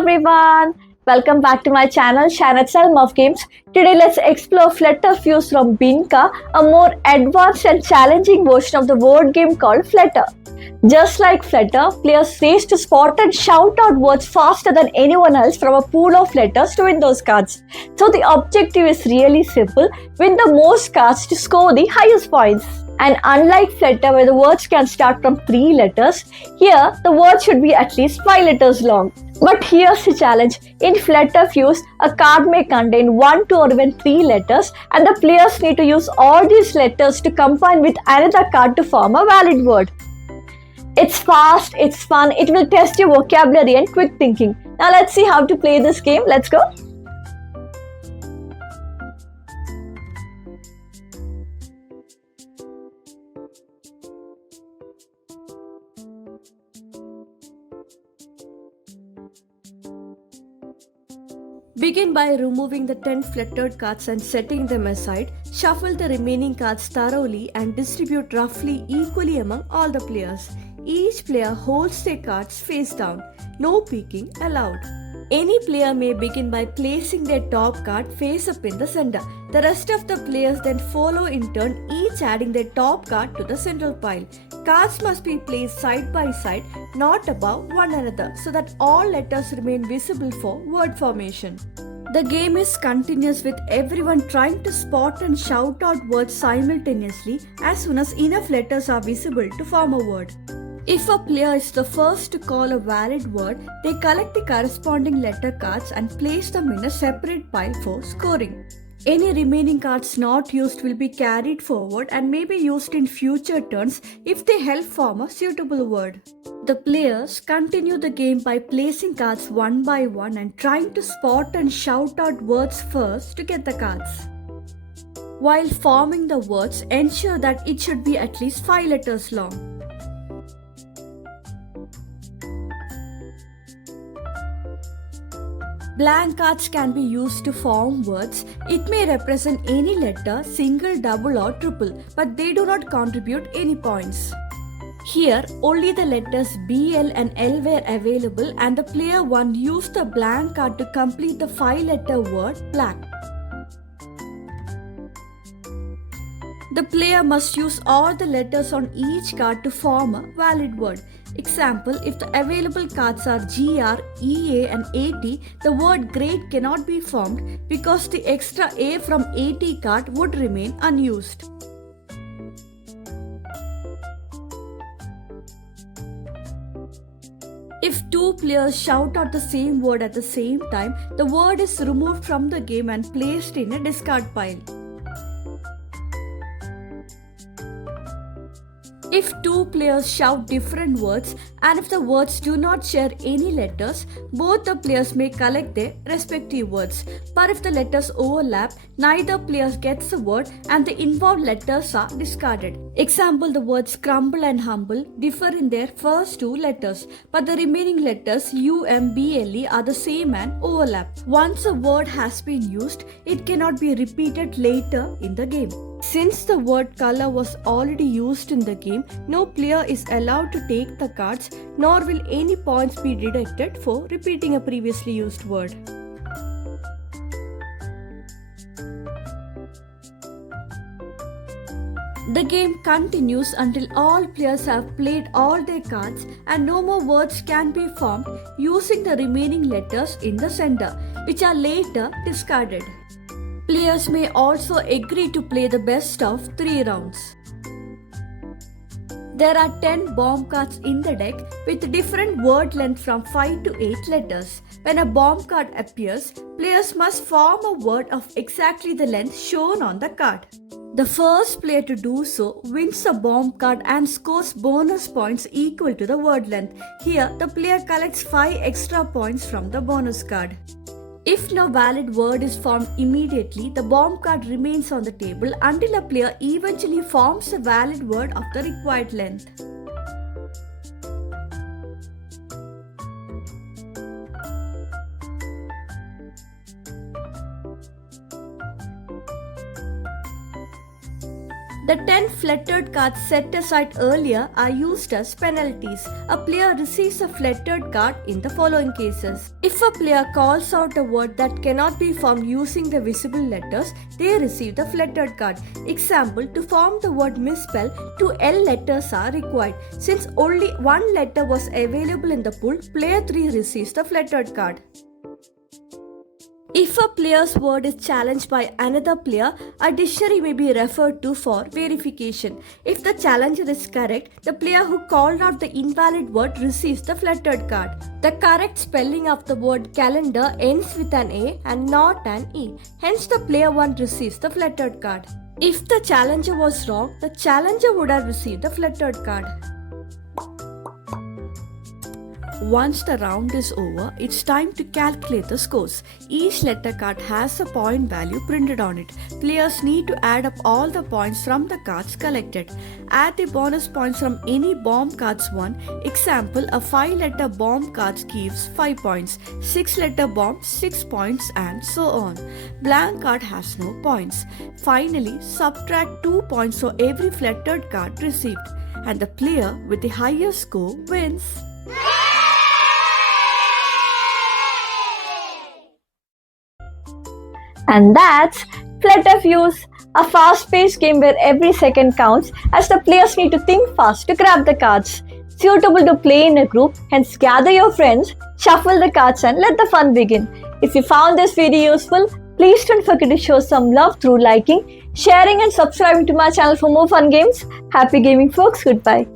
everyone, welcome back to my channel RealmO'Games. Today let's explore Fletter Fuse from Binca, a more advanced and challenging version of the word game called Fletter. Just like Fletter, players race to spot and shout out words faster than anyone else from a pool of letters to win those cards. So the objective is really simple: win the most cards to score the highest points. And unlike Fletter, where the words can start from 3 letters, here the word should be at least 5 letters long. But here's the challenge. In Fletter Fuse, a card may contain 1, 2 or even 3 letters, and the players need to use all these letters to combine with another card to form a valid word. It's fast, it's fun, it will test your vocabulary and quick thinking. Now let's see how to play this game. Let's go. Begin by removing the 10 flettered cards and setting them aside. Shuffle the remaining cards thoroughly and distribute roughly equally among all the players. Each player holds their cards face down. No peeking allowed. Any player may begin by placing their top card face up in the center. The rest of the players then follow in turn, each adding their top card to the central pile. Cards must be placed side by side, not above one another, so that all letters remain visible for word formation. The game is continuous, with everyone trying to spot and shout out words simultaneously as soon as enough letters are visible to form a word. If a player is the first to call a valid word, they collect the corresponding letter cards and place them in a separate pile for scoring. Any remaining cards not used will be carried forward and may be used in future turns if they help form a suitable word. The players continue the game by placing cards one by one and trying to spot and shout out words first to get the cards. While forming the words, ensure that it should be at least 5 letters long. Blank cards can be used to form words. It may represent any letter, single, double or triple, but they do not contribute any points. Here, only the letters B, L and L were available, and the player 1 used the blank card to complete the 5-letter word black. The player must use all the letters on each card to form a valid word. Example, if the available cards are GR, EA and AT, the word great cannot be formed because the extra A from AT card would remain unused. If 2 players shout out the same word at the same time, the word is removed from the game and placed in a discard pile. If 2 players shout different words and if the words do not share any letters, both the players may collect their respective words. But if the letters overlap, neither player gets a word and the involved letters are discarded. Example, the words crumble and humble differ in their first 2 letters, but the remaining letters U, M, B, L, E are the same and overlap. Once a word has been used, it cannot be repeated later in the game. Since the word color was already used in the game, no player is allowed to take the cards, nor will any points be deducted for repeating a previously used word. The game continues until all players have played all their cards and no more words can be formed using the remaining letters in the center, which are later discarded. Players may also agree to play the best of 3 rounds. There are 10 bomb cards in the deck with different word length from 5 to 8 letters. When a bomb card appears, players must form a word of exactly the length shown on the card. The first player to do so wins a bomb card and scores bonus points equal to the word length. Here, the player collects 5 extra points from the bonus card. If no valid word is formed immediately, the bomb card remains on the table until a player eventually forms a valid word of the required length. The 10 flettered cards set aside earlier are used as penalties. A player receives a flettered card in the following cases. If a player calls out a word that cannot be formed using the visible letters, they receive the flettered card. Example, to form the word misspell, 2 L letters are required. Since only one letter was available in the pool, player 3 receives the flettered card. If a player's word is challenged by another player, a dictionary may be referred to for verification. If the challenger is correct, the player who called out the invalid word receives the flettered card. The correct spelling of the word calendar ends with an A and not an E. Hence, the player 1 receives the flettered card. If the challenger was wrong, the challenger would have received the flettered card. Once the round is over, it's time to calculate the scores. Each letter card has a point value printed on it. Players need to add up all the points from the cards collected. Add the bonus points from any bomb cards won. Example, a 5-letter bomb card gives 5 points, 6-letter bomb 6 points, and so on. Blank card has no points. Finally, subtract 2 points for every flettered card received, and the player with the highest score wins. And that's Fletter Fuse, a fast-paced game where every second counts as the players need to think fast to grab the cards. Suitable to play in a group, hence gather your friends, shuffle the cards and let the fun begin. If you found this video useful, please don't forget to show some love through liking, sharing and subscribing to my channel for more fun games. Happy gaming folks, goodbye.